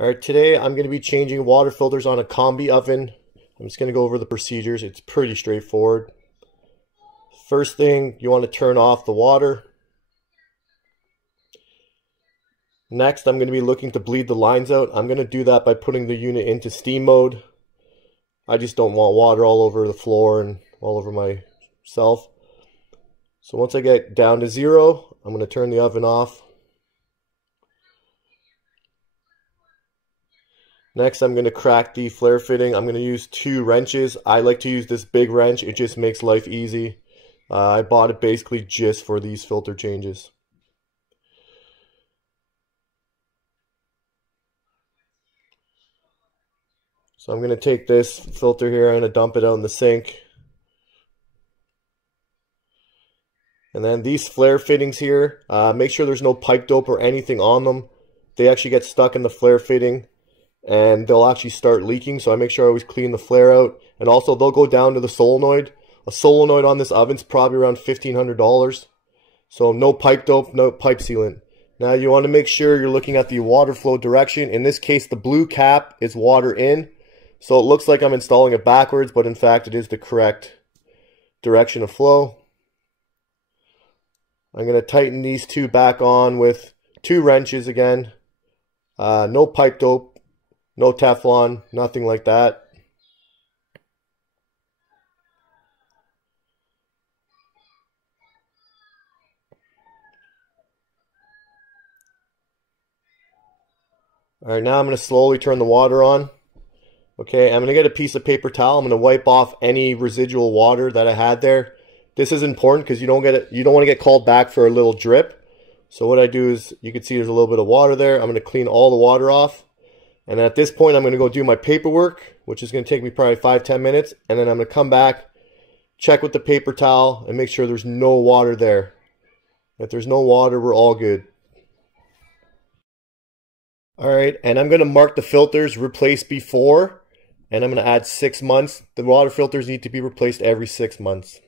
Alright, today I'm going to be changing water filters on a Combi oven. I'm just going to go over the procedures. It's pretty straightforward. First thing, you want to turn off the water. Next, I'm going to be looking to bleed the lines out. I'm going to do that by putting the unit into steam mode. I just don't want water all over the floor and all over myself. So once I get down to 0, I'm going to turn the oven off. Next, I'm going to crack the flare fitting. I'm going to use 2 wrenches. I like to use this big wrench. It just makes life easy. I bought it basically just for these filter changes. So I'm going to take this filter here, I'm going to dump it out in the sink. And then these flare fittings here, make sure there's no pipe dope or anything on them. They actually get stuck in the flare fitting and they'll actually start leaking, so I make sure I always clean the flare out. And also they'll go down to the solenoid. A solenoid on this oven's probably around $1,500. So no pipe dope, no pipe sealant. Now you want to make sure you're looking at the water flow direction. In this case, the blue cap is water in. So it looks like I'm installing it backwards, but in fact it is the correct direction of flow. I'm going to tighten these 2 back on with 2 wrenches again. No pipe dope, no Teflon, nothing like that. Alright, now I'm going to slowly turn the water on. Okay, I'm going to get a piece of paper towel. I'm going to wipe off any residual water that I had there. This is important because you don't want to get called back for a little drip. So what I do is, you can see there's a little bit of water there. I'm going to clean all the water off. And at this point, I'm going to go do my paperwork, which is going to take me probably 5-10 minutes. And then I'm going to come back, check with the paper towel, and make sure there's no water there. If there's no water, we're all good. Alright, and I'm going to mark the filters replace before. And I'm going to add 6 months. The water filters need to be replaced every 6 months.